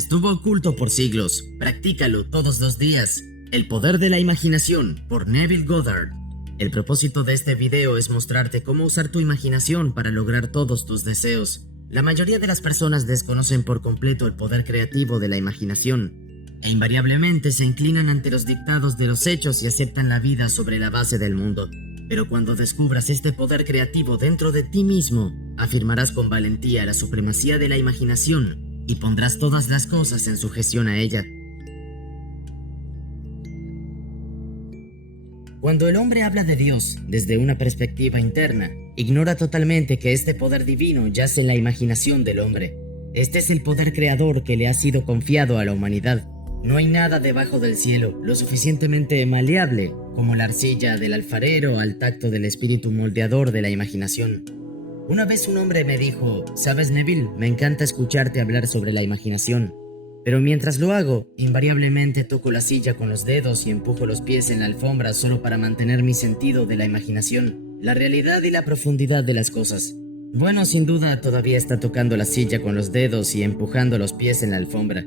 Estuvo oculto por siglos. Practícalo todos los días. El poder de la imaginación, por Neville Goddard. El propósito de este video es mostrarte cómo usar tu imaginación para lograr todos tus deseos. La mayoría de las personas desconocen por completo el poder creativo de la imaginación, e invariablemente se inclinan ante los dictados de los hechos y aceptan la vida sobre la base del mundo. Pero cuando descubras este poder creativo dentro de ti mismo, afirmarás con valentía la supremacía de la imaginación y pondrás todas las cosas en sujeción a ella. Cuando el hombre habla de Dios desde una perspectiva interna, ignora totalmente que este poder divino yace en la imaginación del hombre. Este es el poder creador que le ha sido confiado a la humanidad. No hay nada debajo del cielo lo suficientemente maleable como la arcilla del alfarero al tacto del espíritu moldeador de la imaginación. Una vez un hombre me dijo: «¿Sabes, Neville? Me encanta escucharte hablar sobre la imaginación. Pero mientras lo hago, invariablemente toco la silla con los dedos y empujo los pies en la alfombra solo para mantener mi sentido de la imaginación, la realidad y la profundidad de las cosas». Bueno, sin duda todavía está tocando la silla con los dedos y empujando los pies en la alfombra.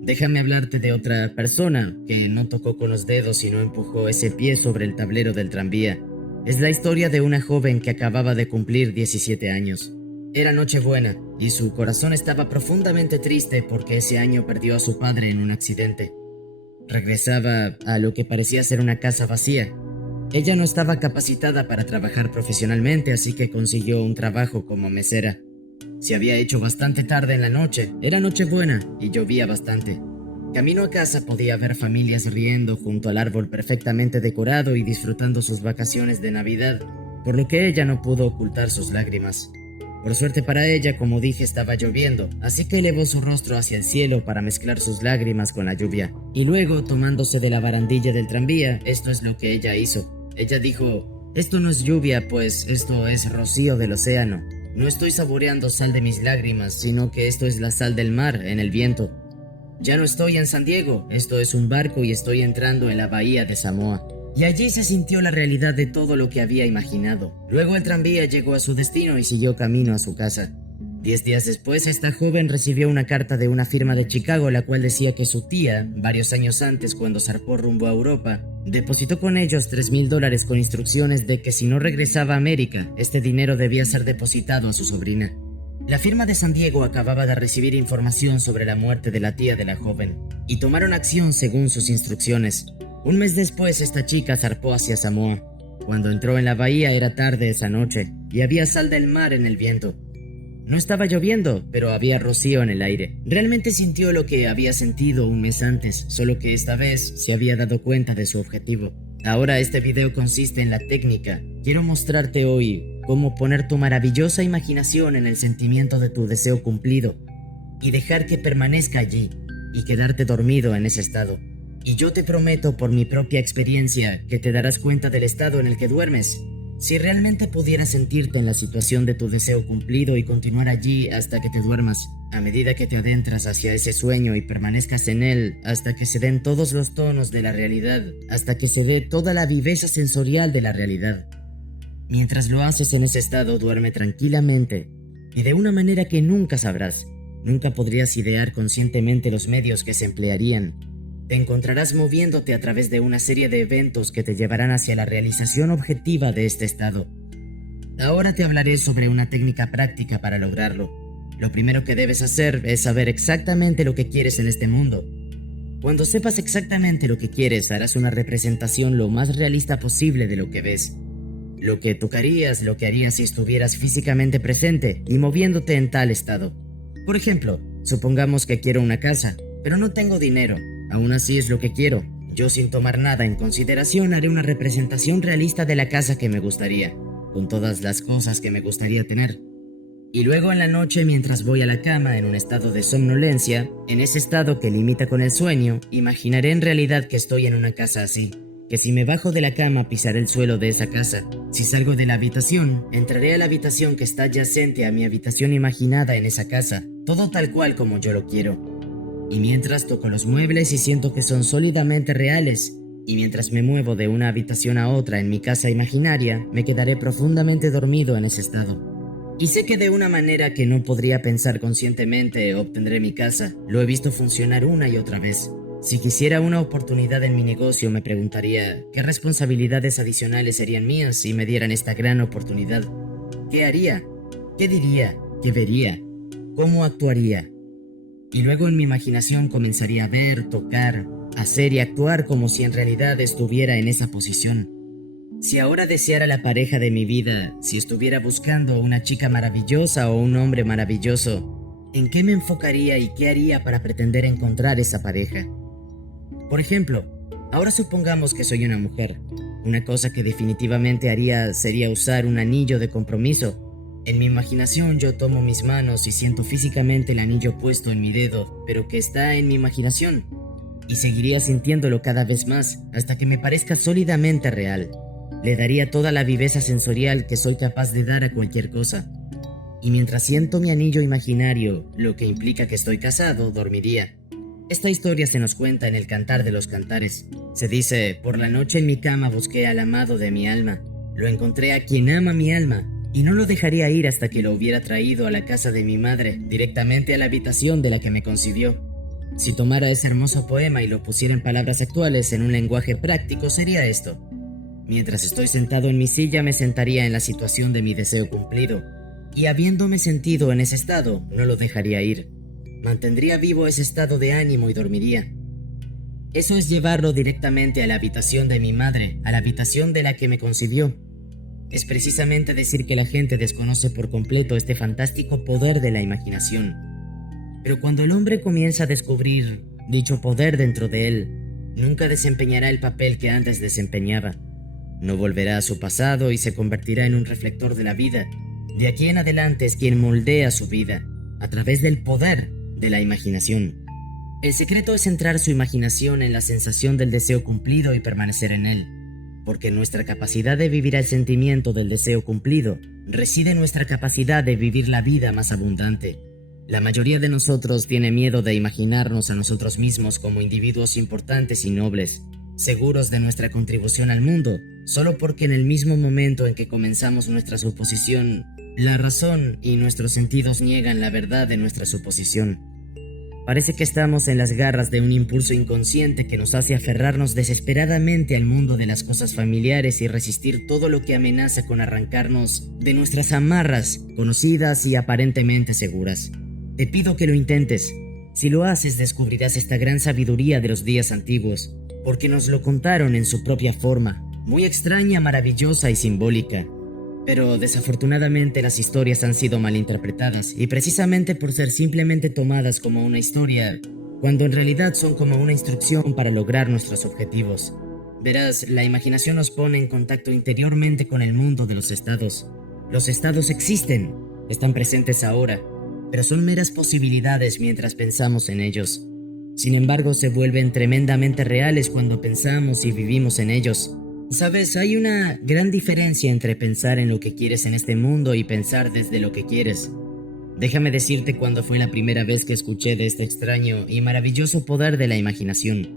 Déjame hablarte de otra persona que no tocó con los dedos y no empujó ese pie sobre el tablero del tranvía. Es la historia de una joven que acababa de cumplir 17 años. Era Nochebuena y su corazón estaba profundamente triste porque ese año perdió a su padre en un accidente. Regresaba a lo que parecía ser una casa vacía. Ella no estaba capacitada para trabajar profesionalmente, así que consiguió un trabajo como mesera. Se había hecho bastante tarde en la noche, era Nochebuena y llovía bastante. Camino a casa podía ver familias riendo junto al árbol perfectamente decorado y disfrutando sus vacaciones de Navidad, por lo que ella no pudo ocultar sus lágrimas. Por suerte para ella, como dije, estaba lloviendo, así que elevó su rostro hacia el cielo para mezclar sus lágrimas con la lluvia. Y luego, tomándose de la barandilla del tranvía, esto es lo que ella hizo. Ella dijo: «Esto no es lluvia, pues esto es rocío del océano. No estoy saboreando sal de mis lágrimas, sino que esto es la sal del mar en el viento. Ya no estoy en San Diego, esto es un barco y estoy entrando en la bahía de Samoa». Y allí se sintió la realidad de todo lo que había imaginado. Luego el tranvía llegó a su destino y siguió camino a su casa. 10 días después, esta joven recibió una carta de una firma de Chicago, la cual decía que su tía, varios años antes, cuando zarpó rumbo a Europa, depositó con ellos $3,000 con instrucciones de que si no regresaba a América, este dinero debía ser depositado a su sobrina. La firma de San Diego acababa de recibir información sobre la muerte de la tía de la joven, y tomaron acción según sus instrucciones. Un mes después, esta chica zarpó hacia Samoa. Cuando entró en la bahía era tarde esa noche, y había sal del mar en el viento. No estaba lloviendo, pero había rocío en el aire. Realmente sintió lo que había sentido un mes antes, solo que esta vez se había dado cuenta de su objetivo. Ahora este video consiste en la técnica. Quiero mostrarte hoy cómo poner tu maravillosa imaginación en el sentimiento de tu deseo cumplido y dejar que permanezca allí y quedarte dormido en ese estado. Y yo te prometo por mi propia experiencia que te darás cuenta del estado en el que duermes. Si realmente pudieras sentirte en la situación de tu deseo cumplido y continuar allí hasta que te duermas, a medida que te adentras hacia ese sueño y permanezcas en él hasta que se den todos los tonos de la realidad, hasta que se dé toda la viveza sensorial de la realidad. Mientras lo haces en ese estado, duerme tranquilamente y de una manera que nunca sabrás. Nunca podrías idear conscientemente los medios que se emplearían. Te encontrarás moviéndote a través de una serie de eventos que te llevarán hacia la realización objetiva de este estado. Ahora te hablaré sobre una técnica práctica para lograrlo. Lo primero que debes hacer es saber exactamente lo que quieres en este mundo. Cuando sepas exactamente lo que quieres, harás una representación lo más realista posible de lo que ves. Lo que tocarías, lo que harías si estuvieras físicamente presente y moviéndote en tal estado. Por ejemplo, supongamos que quiero una casa, pero no tengo dinero. Aún así es lo que quiero. Yo, sin tomar nada en consideración, haré una representación realista de la casa que me gustaría, con todas las cosas que me gustaría tener. Y luego en la noche, mientras voy a la cama en un estado de somnolencia, en ese estado que limita con el sueño, imaginaré en realidad que estoy en una casa así. Que si me bajo de la cama pisaré el suelo de esa casa. Si salgo de la habitación, entraré a la habitación que está adyacente a mi habitación imaginada en esa casa, todo tal cual como yo lo quiero. Y mientras toco los muebles y siento que son sólidamente reales, y mientras me muevo de una habitación a otra en mi casa imaginaria, me quedaré profundamente dormido en ese estado. Y sé que de una manera que no podría pensar conscientemente obtendré mi casa. Lo he visto funcionar una y otra vez. Si quisiera una oportunidad en mi negocio, me preguntaría qué responsabilidades adicionales serían mías si me dieran esta gran oportunidad. ¿Qué haría? ¿Qué diría? ¿Qué vería? ¿Cómo actuaría? Y luego en mi imaginación comenzaría a ver, tocar, hacer y actuar como si en realidad estuviera en esa posición. Si ahora deseara la pareja de mi vida, si estuviera buscando una chica maravillosa o un hombre maravilloso, ¿en qué me enfocaría y qué haría para pretender encontrar esa pareja? Por ejemplo, ahora supongamos que soy una mujer. Una cosa que definitivamente haría sería usar un anillo de compromiso. En mi imaginación yo tomo mis manos y siento físicamente el anillo puesto en mi dedo, pero que está en mi imaginación. Y seguiría sintiéndolo cada vez más hasta que me parezca sólidamente real. Le daría toda la viveza sensorial que soy capaz de dar a cualquier cosa. Y mientras siento mi anillo imaginario, lo que implica que estoy casado, dormiría. Esta historia se nos cuenta en el Cantar de los Cantares. Se dice, por la noche en mi cama busqué al amado de mi alma. Lo encontré a quien ama mi alma, y no lo dejaría ir hasta que lo hubiera traído a la casa de mi madre, directamente a la habitación de la que me concibió. Si tomara ese hermoso poema y lo pusiera en palabras actuales en un lenguaje práctico, sería esto. Mientras estoy sentado en mi silla, me sentaría en la situación de mi deseo cumplido, y habiéndome sentido en ese estado, no lo dejaría ir. Mantendría vivo ese estado de ánimo y dormiría. Eso es llevarlo directamente a la habitación de mi madre, a la habitación de la que me concibió. Es precisamente decir que la gente desconoce por completo este fantástico poder de la imaginación. Pero cuando el hombre comienza a descubrir dicho poder dentro de él, nunca desempeñará el papel que antes desempeñaba. No volverá a su pasado y se convertirá en un reflector de la vida. De aquí en adelante es quien moldea su vida, a través del poder de la imaginación. El secreto es centrar su imaginación en la sensación del deseo cumplido y permanecer en él, porque en nuestra capacidad de vivir el sentimiento del deseo cumplido reside nuestra capacidad de vivir la vida más abundante. La mayoría de nosotros tiene miedo de imaginarnos a nosotros mismos como individuos importantes y nobles, seguros de nuestra contribución al mundo, solo porque en el mismo momento en que comenzamos nuestra suposición, la razón y nuestros sentidos niegan la verdad de nuestra suposición. Parece que estamos en las garras de un impulso inconsciente que nos hace aferrarnos desesperadamente al mundo de las cosas familiares y resistir todo lo que amenaza con arrancarnos de nuestras amarras, conocidas y aparentemente seguras. Te pido que lo intentes. Si lo haces, descubrirás esta gran sabiduría de los días antiguos, porque nos lo contaron en su propia forma, muy extraña, maravillosa y simbólica. Pero desafortunadamente las historias han sido malinterpretadas y precisamente por ser simplemente tomadas como una historia, cuando en realidad son como una instrucción para lograr nuestros objetivos. Verás, la imaginación nos pone en contacto interiormente con el mundo de los estados. Los estados existen, están presentes ahora, pero son meras posibilidades mientras pensamos en ellos. Sin embargo, se vuelven tremendamente reales cuando pensamos y vivimos en ellos. Sabes, hay una gran diferencia entre pensar en lo que quieres en este mundo y pensar desde lo que quieres. Déjame decirte cuándo fue la primera vez que escuché de este extraño y maravilloso poder de la imaginación.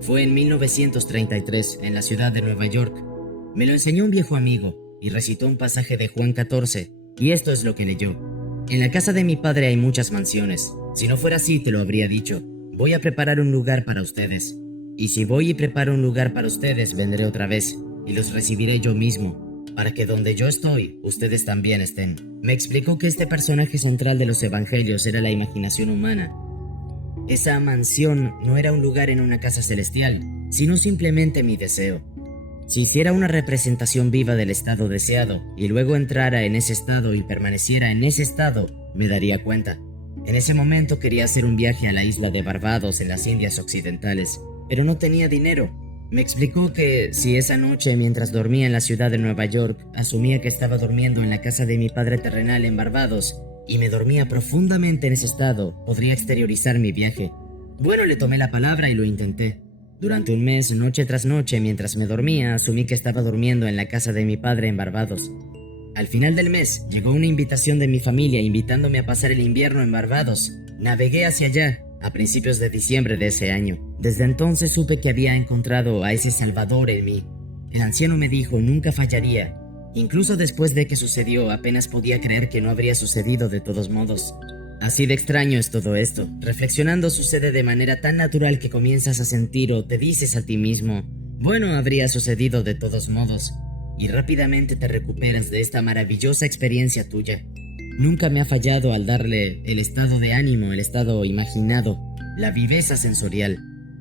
Fue en 1933, en la ciudad de Nueva York. Me lo enseñó un viejo amigo y recitó un pasaje de Juan 14, y esto es lo que leyó. En la casa de mi padre hay muchas mansiones. Si no fuera así, te lo habría dicho. Voy a preparar un lugar para ustedes. Y si voy y preparo un lugar para ustedes, vendré otra vez, y los recibiré yo mismo, para que donde yo estoy, ustedes también estén. Me explicó que este personaje central de los evangelios era la imaginación humana. Esa mansión no era un lugar en una casa celestial, sino simplemente mi deseo. Si hiciera una representación viva del estado deseado, y luego entrara en ese estado y permaneciera en ese estado, me daría cuenta. En ese momento quería hacer un viaje a la isla de Barbados en las Indias Occidentales, pero no tenía dinero. Me explicó que si esa noche, mientras dormía en la ciudad de Nueva York, asumía que estaba durmiendo en la casa de mi padre terrenal en Barbados, y me dormía profundamente en ese estado, podría exteriorizar mi viaje. Bueno, le tomé la palabra y lo intenté. Durante un mes, noche tras noche, mientras me dormía, asumí que estaba durmiendo en la casa de mi padre en Barbados. Al final del mes, llegó una invitación de mi familia invitándome a pasar el invierno en Barbados. Navegué hacia allá, a principios de diciembre de ese año. Desde entonces supe que había encontrado a ese Salvador en mí. El anciano me dijo nunca fallaría, Incluso después de que sucedió, apenas podía creer que no habría sucedido de todos modos. Así de extraño es todo esto. Reflexionando sucede de manera tan natural que comienzas a sentir o te dices a ti mismo, bueno, habría sucedido de todos modos, y rápidamente te recuperas de esta maravillosa experiencia tuya. Nunca me ha fallado al darle el estado de ánimo, el estado imaginado, la viveza sensorial.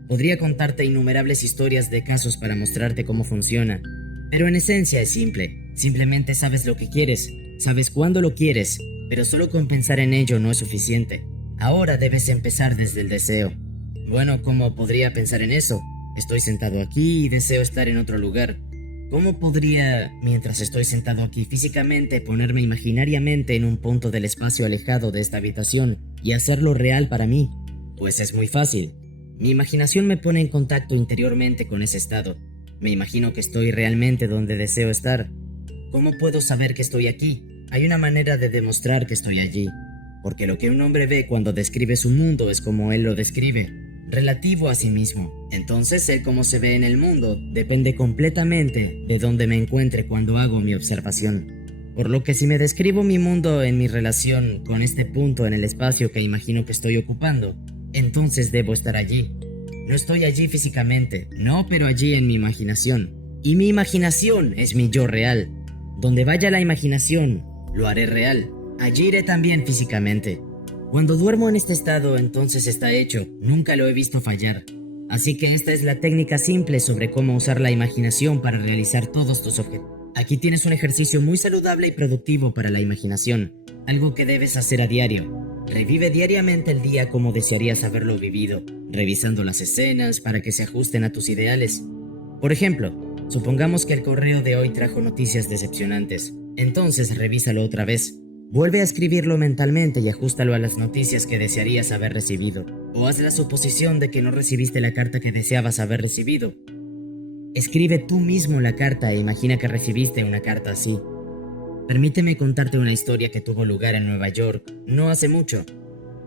Podría contarte innumerables historias de casos para mostrarte cómo funciona, pero en esencia es simple. Simplemente sabes lo que quieres, sabes cuándo lo quieres, pero solo con pensar en ello no es suficiente. Ahora debes empezar desde el deseo. Bueno, ¿cómo podría pensar en eso? Estoy sentado aquí y deseo estar en otro lugar. ¿Cómo podría, mientras estoy sentado aquí físicamente, ponerme imaginariamente en un punto del espacio alejado de esta habitación y hacerlo real para mí? Pues es muy fácil. Mi imaginación me pone en contacto interiormente con ese estado. Me imagino que estoy realmente donde deseo estar. ¿Cómo puedo saber que estoy aquí? Hay una manera de demostrar que estoy allí, porque lo que un hombre ve cuando describe su mundo es como él lo describe, relativo a sí mismo. Entonces, el cómo se ve en el mundo depende completamente de dónde me encuentre cuando hago mi observación. Por lo que si me describo mi mundo en mi relación con este punto en el espacio que imagino que estoy ocupando, entonces debo estar allí. No estoy allí físicamente, no, pero allí en mi imaginación. Y mi imaginación es mi yo real. Donde vaya la imaginación, lo haré real. Allí iré también físicamente. Cuando duermo en este estado, entonces está hecho. Nunca lo he visto fallar. Así que esta es la técnica simple sobre cómo usar la imaginación para realizar todos tus objetivos. Aquí tienes un ejercicio muy saludable y productivo para la imaginación, algo que debes hacer a diario. Revive diariamente el día como desearías haberlo vivido, revisando las escenas para que se ajusten a tus ideales. Por ejemplo, supongamos que el correo de hoy trajo noticias decepcionantes. Entonces revísalo otra vez. Vuelve a escribirlo mentalmente y ajústalo a las noticias que desearías haber recibido. O haz la suposición de que no recibiste la carta que deseabas haber recibido. Escribe tú mismo la carta e imagina que recibiste una carta así. Permíteme contarte una historia que tuvo lugar en Nueva York no hace mucho.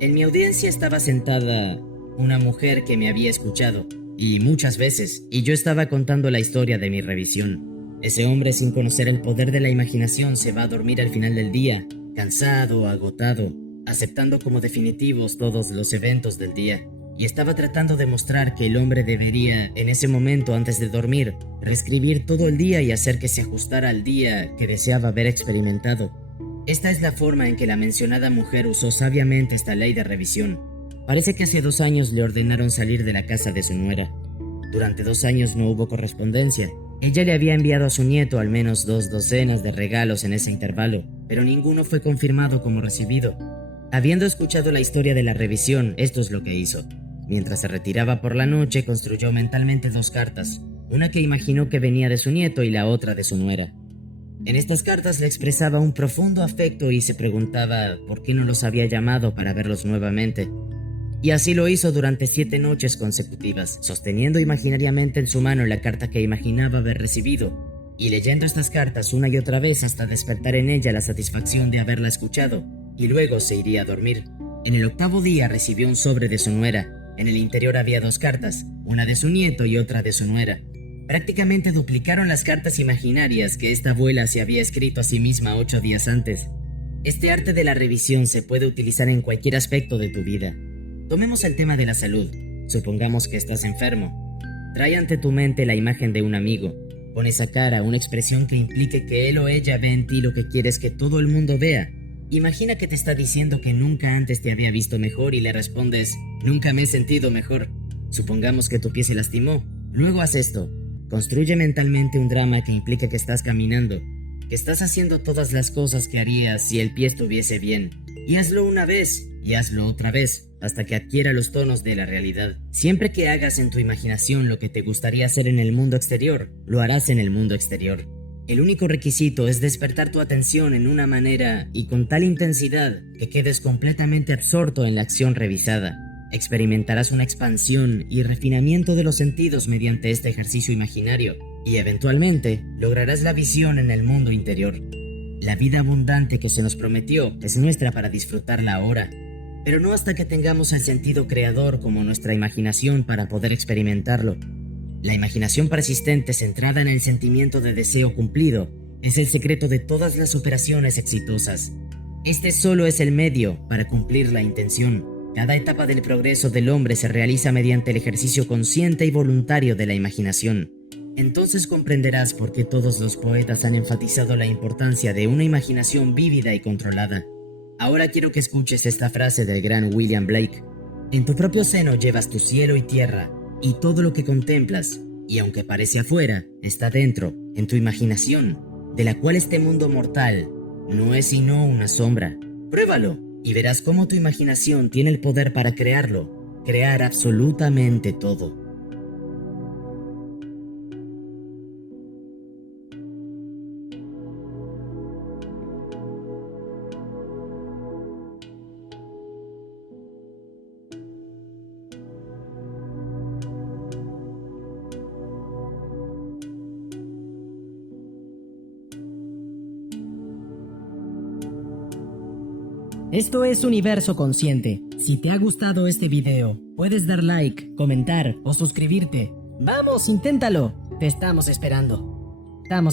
En mi audiencia estaba sentada una mujer que me había escuchado, y muchas veces, y yo estaba contando la historia de mi revisión. Ese hombre, sin conocer el poder de la imaginación, se va a dormir al final del día, cansado, agotado, aceptando como definitivos todos los eventos del día. Y estaba tratando de mostrar que el hombre debería, en ese momento antes de dormir, reescribir todo el día y hacer que se ajustara al día que deseaba haber experimentado. Esta es la forma en que la mencionada mujer usó sabiamente esta ley de revisión. Parece que hace 2 años le ordenaron salir de la casa de su nuera. Durante 2 años no hubo correspondencia. Ella le había enviado a su nieto al menos 2 docenas de regalos en ese intervalo, pero ninguno fue confirmado como recibido. Habiendo escuchado la historia de la revisión, esto es lo que hizo. Mientras se retiraba por la noche, construyó mentalmente 2 cartas, una que imaginó que venía de su nieto y la otra de su nuera. En estas cartas le expresaba un profundo afecto y se preguntaba por qué no los había llamado para verlos nuevamente. Y así lo hizo durante 7 noches consecutivas, sosteniendo imaginariamente en su mano la carta que imaginaba haber recibido, y leyendo estas cartas una y otra vez hasta despertar en ella la satisfacción de haberla escuchado, y luego se iría a dormir. En el 8º día recibió un sobre de su nuera. En el interior había 2 cartas, una de su nieto y otra de su nuera. Prácticamente duplicaron las cartas imaginarias que esta abuela se había escrito a sí misma 8 días antes. Este arte de la revisión se puede utilizar en cualquier aspecto de tu vida. Tomemos el tema de la salud. Supongamos que estás enfermo. Trae ante tu mente la imagen de un amigo. Pon esa cara, una expresión que implique que él o ella ve en ti lo que quieres que todo el mundo vea. Imagina que te está diciendo que nunca antes te había visto mejor y le respondes, nunca me he sentido mejor. Supongamos que tu pie se lastimó. Luego haz esto. Construye mentalmente un drama que implique que estás caminando, que estás haciendo todas las cosas que harías si el pie estuviese bien. Y hazlo una vez, y hazlo otra vez, hasta que adquiera los tonos de la realidad. Siempre que hagas en tu imaginación lo que te gustaría hacer en el mundo exterior, lo harás en el mundo exterior. El único requisito es despertar tu atención en una manera y con tal intensidad que quedes completamente absorto en la acción revisada. Experimentarás una expansión y refinamiento de los sentidos mediante este ejercicio imaginario y eventualmente lograrás la visión en el mundo interior. La vida abundante que se nos prometió es nuestra para disfrutarla ahora, pero no hasta que tengamos el sentido creador como nuestra imaginación para poder experimentarlo. La imaginación persistente centrada en el sentimiento de deseo cumplido Es el secreto de todas las operaciones exitosas. Este solo es el medio para cumplir la intención. Cada etapa del progreso del hombre se realiza mediante el ejercicio consciente y voluntario de la imaginación. Entonces comprenderás por qué todos los poetas han enfatizado la importancia de una imaginación vívida y controlada. Ahora quiero que escuches esta frase del gran William Blake. En tu propio seno llevas tu cielo y tierra, y todo lo que contemplas, y aunque parece afuera, está dentro, en tu imaginación, de la cual este mundo mortal no es sino una sombra. Pruébalo y verás cómo tu imaginación tiene el poder para crearlo, crear absolutamente todo. Esto es Universo Consciente. Si te ha gustado este video, puedes dar like, comentar o suscribirte. ¡Vamos, inténtalo! Te estamos esperando. Estamos